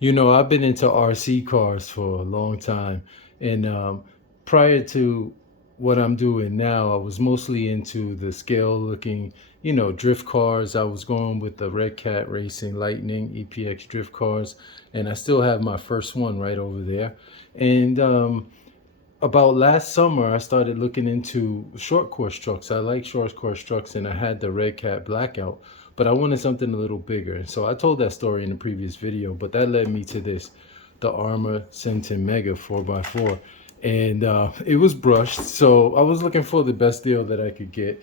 You know, I've been into RC cars for a long time. And prior to what I'm doing now, I was mostly into the scale looking, drift cars. I was going with the Red Cat Racing Lightning EPX drift cars. And I still have my first one right over there. And about last summer, I started looking into short course trucks. I like short course trucks, and I had the Red Cat Blackout, but I wanted something a little bigger. So I told that story in the previous video, but that led me to this, the Arrma Mega 4x4. And it was brushed, so I was looking for the best deal that I could get.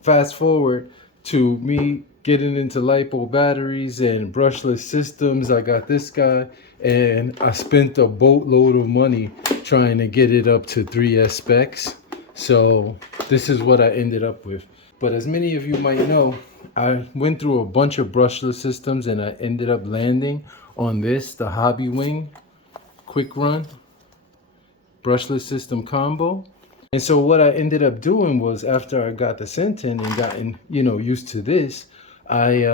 Fast forward to me getting into LiPo batteries and brushless systems. I got this guy, and I spent a boatload of money trying to get it up to 3S specs. So this is what I ended up with. But as many of you might know, I went through a bunch of brushless systems and I ended up landing on this, the Hobby Wing Quick Run brushless system combo. And so what I ended up doing was, after I got the Sentin and gotten, used to this, I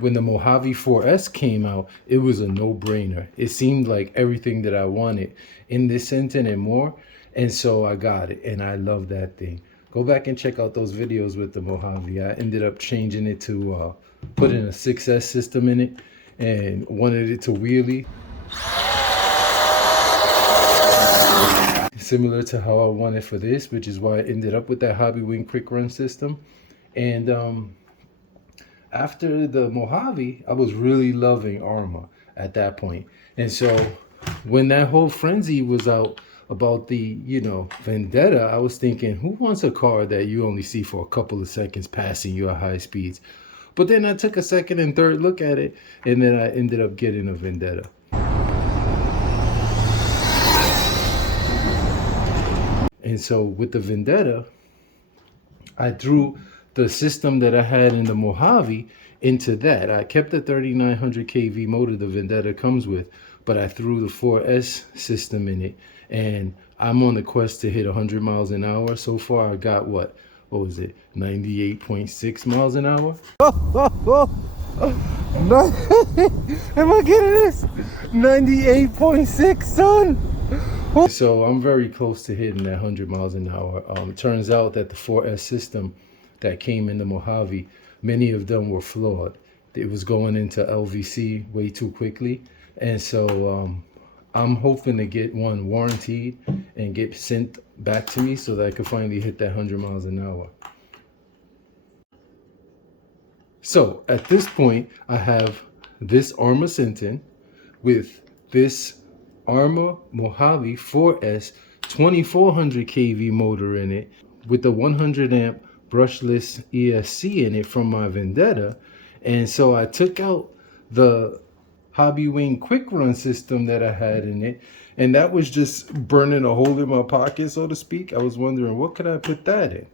when the Mojave 4S came out, it was a no-brainer. It seemed like everything that I wanted in this Sentin and more. And so I got it, and I love that thing. Go back and check out those videos with the Mojave. I ended up changing it to putting a 6S system in it and wanted it to wheelie, similar to how I wanted for this, which is why I ended up with that Hobby Wing Quick Run system. And after the Mojave, I was really loving Arrma at that point. And so when that whole frenzy was out about the, Vendetta, I was thinking, who wants a car that you only see for a couple of seconds passing you at high speeds? But then I took a second and third look at it, and then I ended up getting a Vendetta. And so with the Vendetta, I threw the system that I had in the Mojave into that. I kept the 3900 kV motor the Vendetta comes with, but I threw the 4S system in it. And I'm on the quest to hit 100 miles an hour. So far, I got what was it? 98.6 miles an hour. Am I getting this? 98.6, son. So I'm very close to hitting that 100 miles an hour. It turns out that the 4S system that came in the Mojave, many of them were flawed. It was going into LVC way too quickly. And so I'm hoping to get one warranted and get sent back to me so that I could finally hit that 100 miles an hour. So at this point, I have this Arrma Sentin with this Arrma Mojave 4S 2400 kV motor in it with the 100 amp brushless ESC in it from my Vendetta. And so I took out the Hobby Wing Quick Run system that I had in it, and that was just burning a hole in my pocket, so to speak. I was wondering, what could I put that in?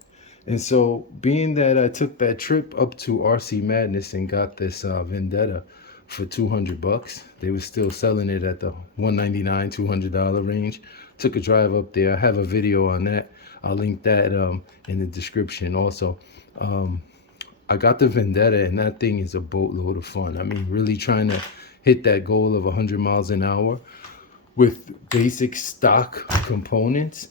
And so, being that I took that trip up to RC Madness and got this Vendetta for $200, they were still selling it at the $199, $200 range. Took a drive up there. I have a video on that. I'll link that in the description also. I got the Vendetta, and that thing is a boatload of fun. I mean, really trying to hit that goal of 100 miles an hour with basic stock components.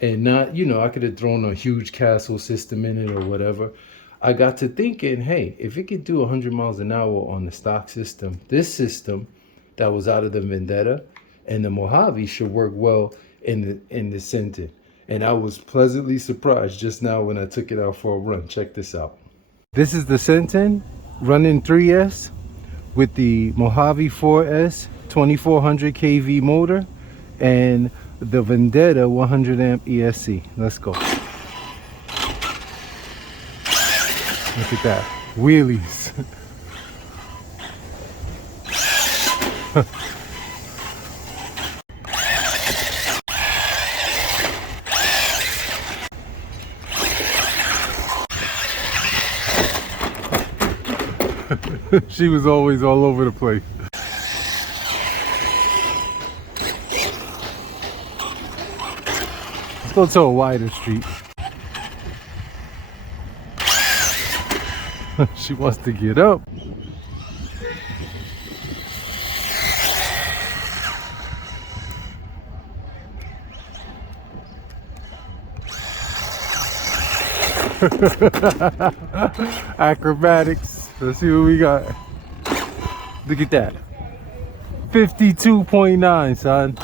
And not, I could have thrown a huge castle system in it or whatever. I got to thinking, hey, if it could do 100 miles an hour on the stock system, this system that was out of the Vendetta and the Mojave should work well in the Sentin. And I was pleasantly surprised just now when I took it out for a run. Check this out. This is the Sentin running 3S with the Mojave 4S 2400 kV motor and the Vendetta 100 amp ESC. Let's go. Look at that. Wheelies. She was always all over the place. Let's go to a wider street. She wants to get up. Acrobatics. Let's see what we got. Look at that. 52.9, son.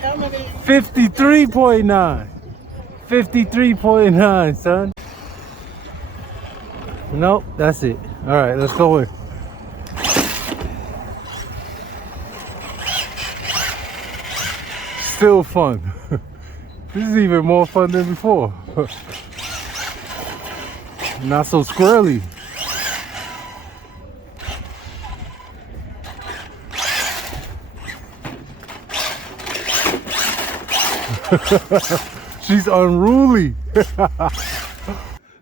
How many? 53.9. 53.9, son. Nope, that's it. All right, let's go in. Still fun. This is even more fun than before. Not so squirrely. She's unruly.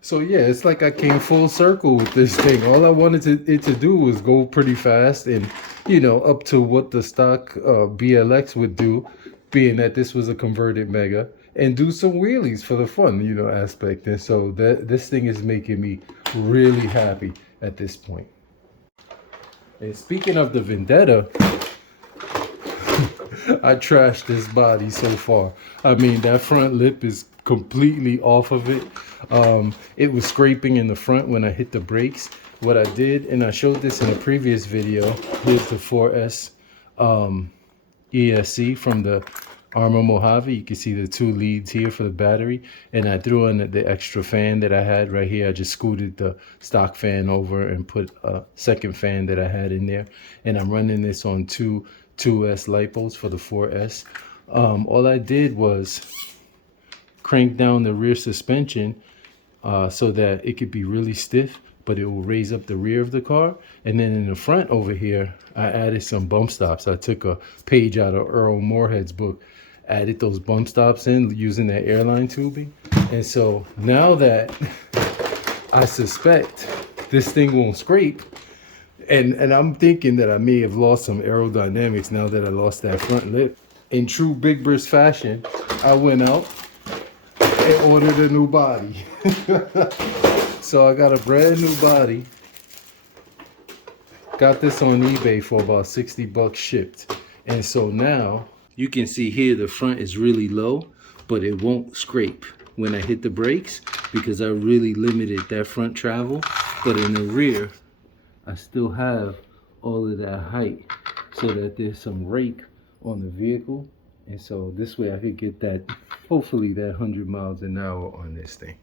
So yeah, it's like I came full circle with this thing. All I wanted it to do was go pretty fast and, you know, up to what the stock BLX would do, being that this was a converted Mega, and do some wheelies for the fun, you know, aspect. And so this thing is making me really happy at this point. And speaking of the Vendetta, I trashed this body so far. I mean, that front lip is completely off of it. It was scraping in the front when I hit the brakes. What I did, and I showed this in a previous video, here's the 4S ESC from the Arrma Mojave. You can see the two leads here for the battery, and I threw in the extra fan that I had right here. I just scooted the stock fan over and put a second fan that I had in there, and I'm running this on two 2S lipos for the 4S. All I did was crank down the rear suspension so that it could be really stiff, but it will raise up the rear of the car. And then in the front over here, I added some bump stops. I took a page out of Earl Moorhead's book, added those bump stops in using that airline tubing. And so now that I suspect this thing won't scrape, and I'm thinking that I may have lost some aerodynamics now that I lost that front lip. In true Big Brisk fashion, I went out and ordered a new body. So I got a brand new body. Got this on eBay for about 60 bucks shipped. And so now you can see here the front is really low, but it won't scrape when I hit the brakes because I really limited that front travel. But in the rear, I still have all of that height so that there's some rake on the vehicle. And so this way I could get that, hopefully that 100 miles an hour on this thing.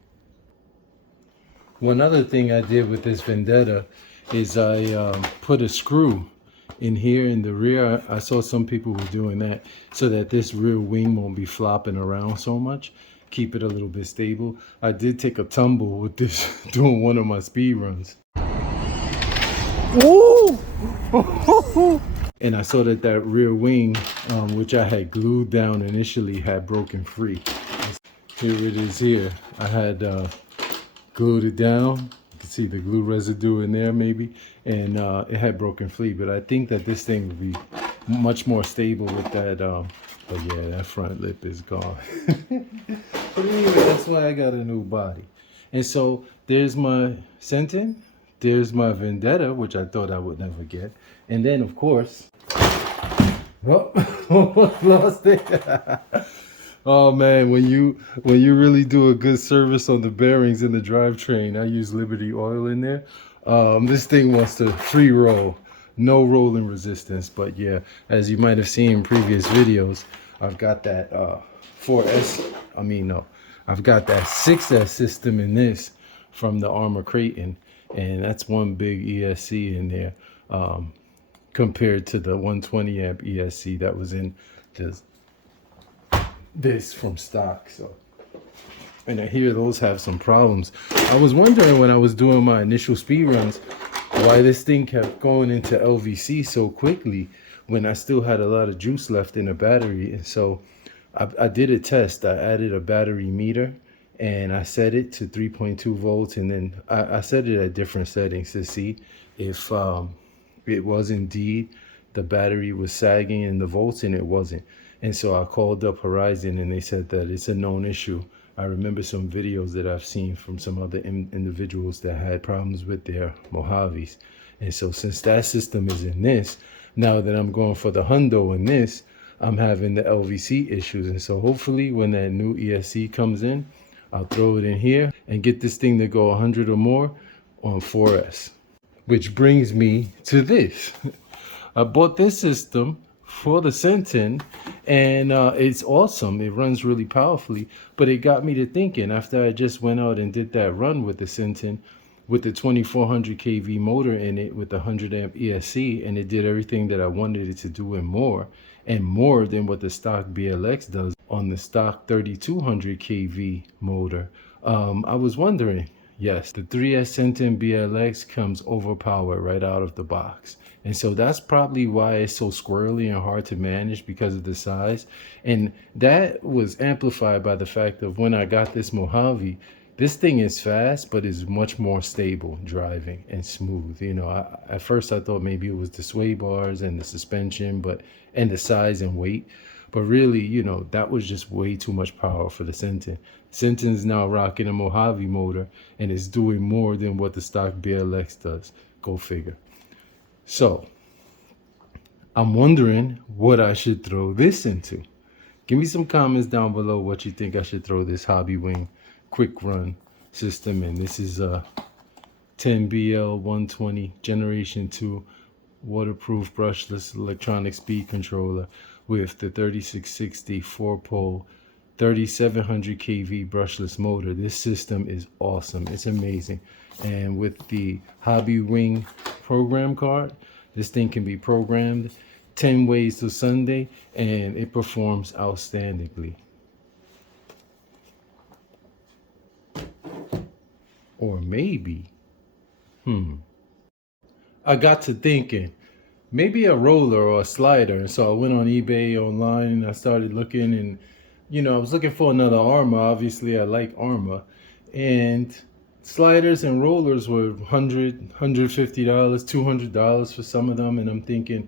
One other thing I did with this Vendetta is I put a screw in here in the rear. I saw some people were doing that so that this rear wing won't be flopping around so much. Keep it a little bit stable. I did take a tumble with this doing one of my speed runs. Ooh! And I saw that that rear wing, which I had glued down initially, had broken free. Here it is here. I had glued it down. You can see the glue residue in there maybe. And it had broken free. But I think that this thing would be much more stable with that. But yeah, that front lip is gone. But anyway, that's why I got a new body. And so there's my Sentin. There's my Vendetta, which I thought I would never get. And then, of course, oh, almost lost it. Oh man, when you really do a good service on the bearings in the drivetrain, I use Liberty oil in there. This thing wants to free roll, no rolling resistance. But yeah, as you might have seen in previous videos, I've got that 4S. I've got that 6S system in this from the Arrma Creighton. And that's one big ESC in there compared to the 120 amp ESC that was in this from stock. So, and I hear those have some problems. I was wondering when I was doing my initial speed runs why this thing kept going into LVC so quickly when I still had a lot of juice left in the battery. And so I did a test. I added a battery meter and I set it to 3.2 volts, and then I set it at different settings to see if it was indeed the battery was sagging in the volts, and it wasn't. And so I called up Horizon and they said that it's a known issue. I remember some videos that I've seen from some other individuals that had problems with their Mojaves. And so since that system is in this, now that I'm going for the Hundo in this, I'm having the LVC issues. And so hopefully when that new ESC comes in, I'll throw it in here and get this thing to go 100 or more on 4S. Which brings me to this. I bought this system for the Centon, and it's awesome. It runs really powerfully, but it got me to thinking after I just went out and did that run with the Centon with the 2400 kV motor in it with the 100 amp ESC, and it did everything that I wanted it to do and more than what the stock BLX does on the stock 3200 kV motor. I was wondering, yes, the 3S Centon BLX comes overpowered right out of the box. And so that's probably why it's so squirrely and hard to manage, because of the size. And that was amplified by the fact of when I got this Mojave, this thing is fast, but is much more stable driving and smooth. You know, at first I thought maybe it was the sway bars and the suspension, and the size and weight. But really, you know, that was just way too much power for the Centon. Centon is now rocking a Mojave motor and is doing more than what the stock BLX does. Go figure. So, I'm wondering what I should throw this into. Give me some comments down below what you think I should throw this Hobbywing quick run system in. This is a 10BL120 Generation 2 waterproof brushless electronic speed controller with the 3660 4-pole 3700 kV brushless motor. This system is awesome. It's amazing. And with the Hobbywing program card, this thing can be programmed 10 ways to Sunday, and it performs outstandingly. Or maybe, I got to thinking, maybe a roller or a slider. And so I went on eBay online and I started looking, and you know, I was looking for another Arrma. Obviously I like Arrma, and sliders and rollers were $100, $150, $200 for some of them. And I'm thinking,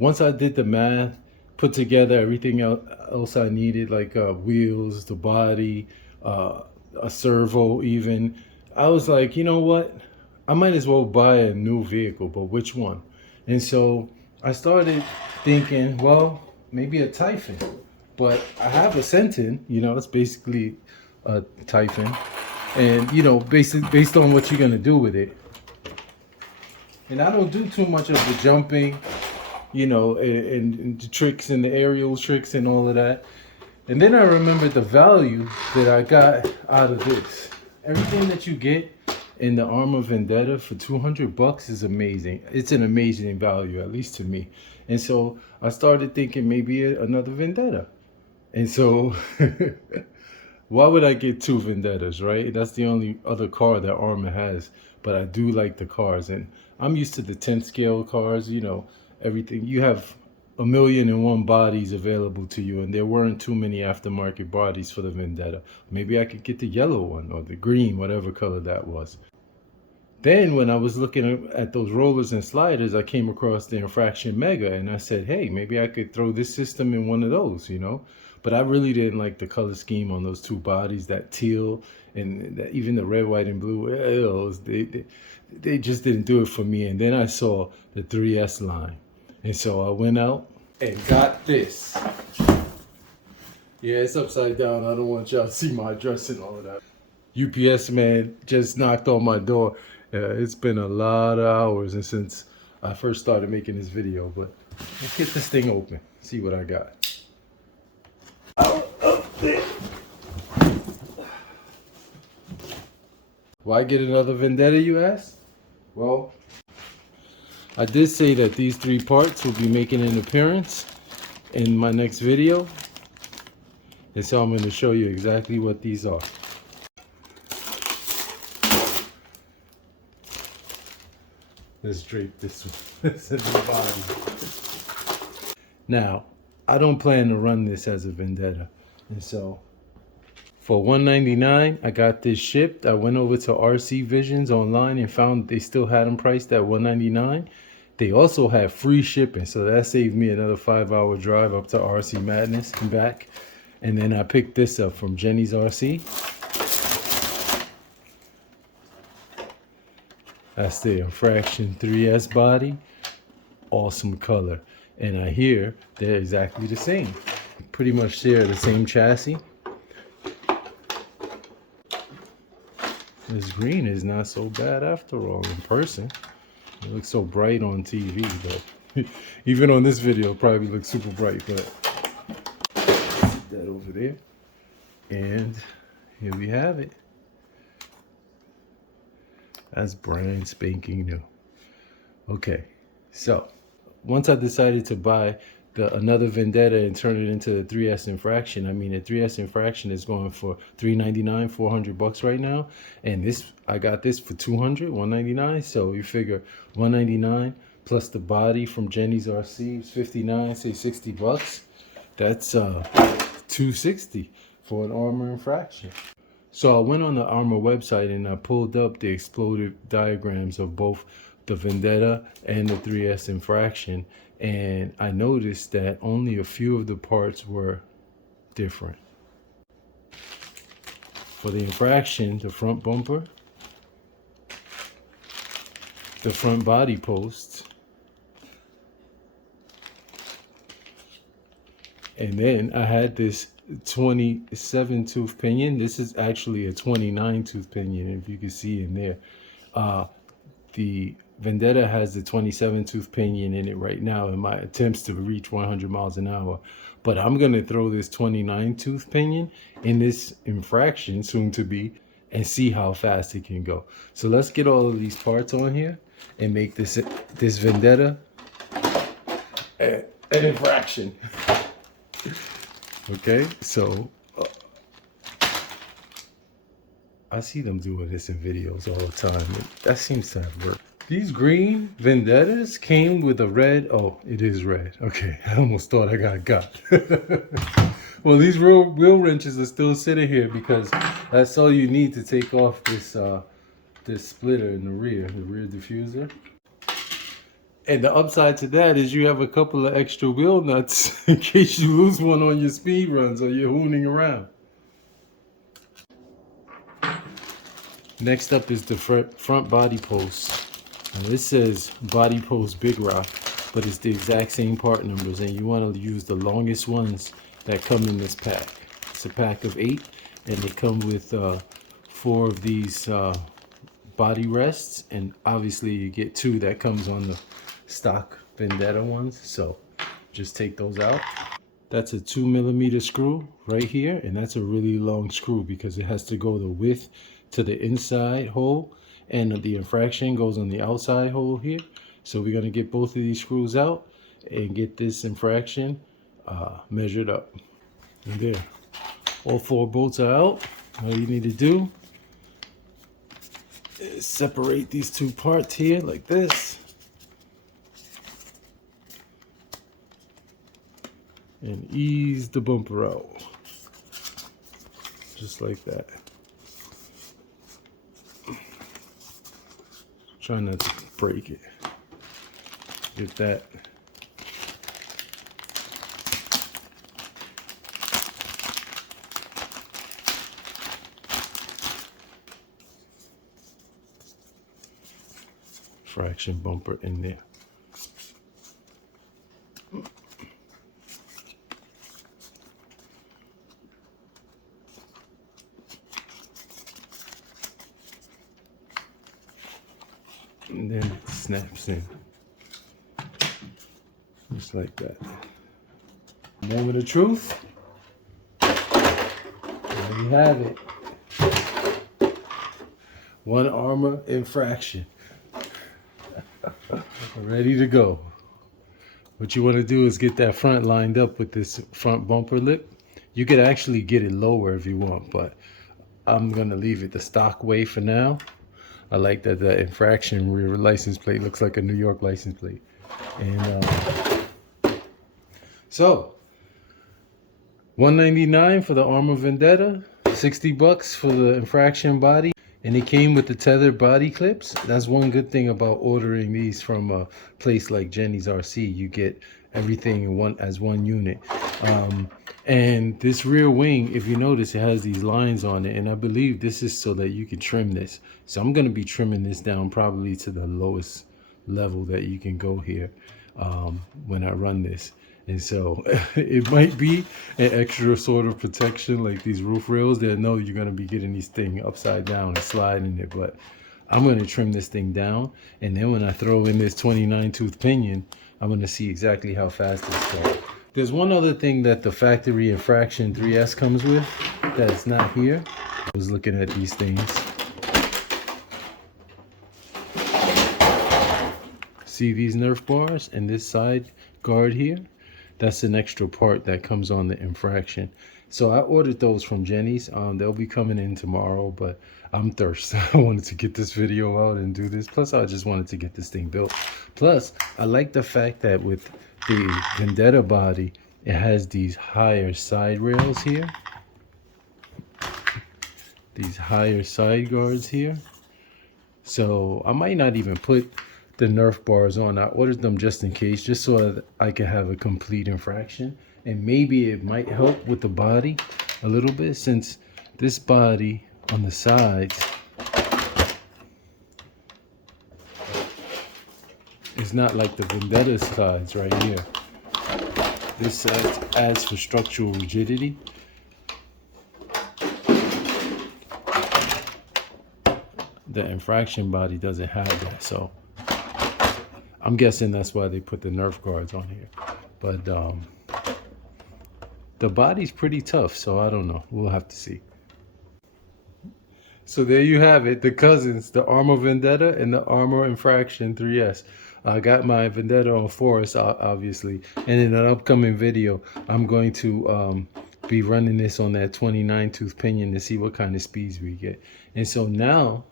once I did the math, put together everything else I needed, like wheels, the body, a servo even, I was like, you know what, I might as well buy a new vehicle, but which one? And so I started thinking, well, maybe a Typhon. But I have a Centon, you know, it's basically a Typhon. And, you know, based on what you're going to do with it. And I don't do too much of the jumping, you know, and the tricks and the aerial tricks and all of that. And then I remembered the value that I got out of this. Everything that you get in the Arrma Vendetta for $200 is amazing. It's an amazing value, at least to me. And so I started thinking maybe another Vendetta. And so why would I get two Vendettas, right? That's the only other car that Arrma has. But I do like the cars, and I'm used to the 10 scale cars, you know, everything. You have 1,000,001 bodies available to you, and there weren't too many aftermarket bodies for the Vendetta. Maybe I could get the yellow one or the green, whatever color that was. Then when I was looking at those rollers and sliders, I came across the Infraction Mega, and I said, hey, maybe I could throw this system in one of those, you know. But I really didn't like the color scheme on those two bodies, that teal and even the red, white, and blue. They just didn't do it for me. And then I saw the 3S line. And so I went out and got this. Yeah, it's upside down. I don't want y'all to see my address and all of that. UPS man just knocked on my door. It's been a lot of hours and since I first started making this video, but let's get this thing open, see what I got. Why get another Vendetta, you ask? Well, I did say that these three parts will be making an appearance in my next video. And so I'm going to show you exactly what these are. Let's drape this one. This is the body. Now, I don't plan to run this as a Vendetta. And so, for $199, I got this shipped. I went over to RC Visions online and found they still had them priced at $199. They also have free shipping, so that saved me another 5-hour drive up to RC Madness and back. And then I picked this up from Jenny's RC. That's the Infraction 3S body. Awesome color. And I hear they're exactly the same. Pretty much share the same chassis. This green is not so bad after all in person. It looks so bright on TV, but even on this video, it probably looks super bright. But put that over there. And here we have it. That's brand spanking new. Okay, so once I decided to buy another Vendetta and turn it into the 3S Infraction, I mean the 3S Infraction is going for $399, $400 right now, and this I got this for $200, $199. So you figure $199 plus the body from Jenny's RC is $59, say $60. That's $260 for an Arrma Infraction. So I went on the Arrma website and I pulled up the exploded diagrams of both the Vendetta and the 3S Infraction, and I noticed that only a few of the parts were different. For the Infraction, the front bumper, the front body posts, and then I had this 27 tooth pinion. This is actually a 29 tooth pinion, if you can see in there. The Vendetta has the 27 tooth pinion in it right now in my attempts to reach 100 miles an hour. But I'm going to throw this 29 tooth pinion in this Infraction, soon to be, and see how fast it can go. So let's get all of these parts on here and make this Vendetta an Infraction. Okay, so I see them doing this in videos all the time. That seems to have worked. These green Vendettas came with a red. Oh, it is red. Okay, I almost thought I got. Well, these wheel wrenches are still sitting here because that's all you need to take off this this splitter in the rear diffuser. And the upside to that is you have a couple of extra wheel nuts in case you lose one on your speed runs or you're hooning around. Next up is the front body post. Now this says body post Big Rock, but it's the exact same part numbers, and you want to use the longest ones that come in this pack. It's a pack of 8, and they come with 4 of these body rests, and obviously you get 2 that comes on the stock Vendetta ones, so just take those out. That's a 2mm screw right here, and that's a really long screw because it has to go the width to the inside hole, and the Infraction goes on the outside hole here. So we're going to get both of these screws out and get this Infraction measured up. And there, all 4 bolts are out. All you need to do is separate these 2 parts here like this, and ease the bumper out, just like that. Try not to break it. Get that. Infraction bumper in there. And then it snaps in, just like that. Moment of truth. There you have it. One Arrma Infraction, ready to go. What you want to do is get that front lined up with this front bumper lip. You could actually get it lower if you want, but I'm gonna leave it the stock way for now. I like that the Infraction rear license plate looks like a New York license plate. And so $199 for the Arrma Vendetta, $60 for the Infraction body, And it came with the tethered body clips. That's one good thing about ordering these from a place like Jenny's RC. You get everything in one as one unit. And this rear wing, if you notice, it has these lines on it, and I believe this is so that you can trim this. So I'm going to be trimming this down probably to the lowest level that you can go here when I run this. And so it might be an extra sort of protection, like these roof rails that know you're going to be getting this thing upside down and sliding it. But I'm going to trim this thing down, and then when I throw in this 29 tooth pinion, I'm going to see exactly how fast it's going. There's one other thing that the factory Infraction 3S comes with that's not here. I was looking at these things. See these Nerf bars and this side guard here? That's an extra part that comes on the Infraction. So I ordered those from Jenny's. They'll be coming in tomorrow, but I'm thirsty. I wanted to get this video out and do this. Plus, I just wanted to get this thing built. Plus, I like the fact that with the Vendetta body, it has these higher side rails here. These higher side guards here. So I might not even put the Nerf bars on. I ordered them just in case, just so that I can have a complete Infraction. And maybe it might help with the body a little bit, since this body on the sides is not like the Vendetta sides right here. This side adds for structural rigidity. The Infraction body doesn't have that, so I'm guessing that's why they put the Nerf guards on here. But the body's pretty tough, so I don't know. We'll have to see. So there you have it, the cousins, the Arrma Vendetta and the Arrma Infraction 3S. I got my Vendetta on Forest, obviously, and in an upcoming video, I'm going to be running this on that 29 tooth pinion to see what kind of speeds we get. And so now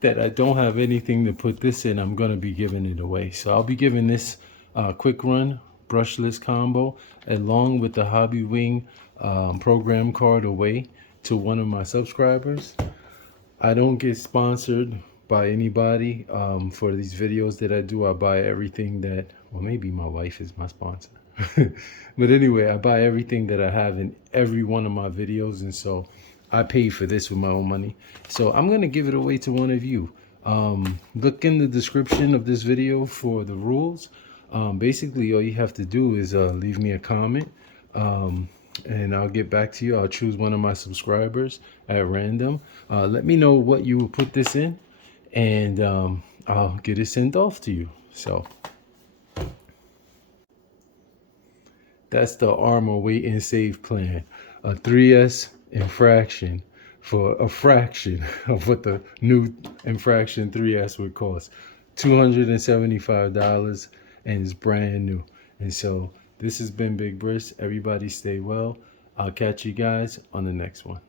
that I don't have anything to put this in, I'm going to be giving it away. So I'll be giving this quick run brushless combo along with the Hobby Wing program card away to one of my subscribers. I don't get sponsored by anybody for these videos that I do. I buy everything that, well, maybe my wife is my sponsor. But anyway, I buy everything that I have in every one of my videos, and so I pay for this with my own money. So I'm gonna give it away to one of you. Look in the description of this video for the rules. Basically, all you have to do is leave me a comment, and I'll get back to you. I'll choose one of my subscribers at random. Let me know what you will put this in, and I'll get it sent off to you. So that's the Arrma Wait and Save plan. A 3S Infraction for a fraction of what the new Infraction 3S would cost. $275, and it's brand new. And so this has been Big Brisk. Everybody stay well. I'll catch you guys on the next one.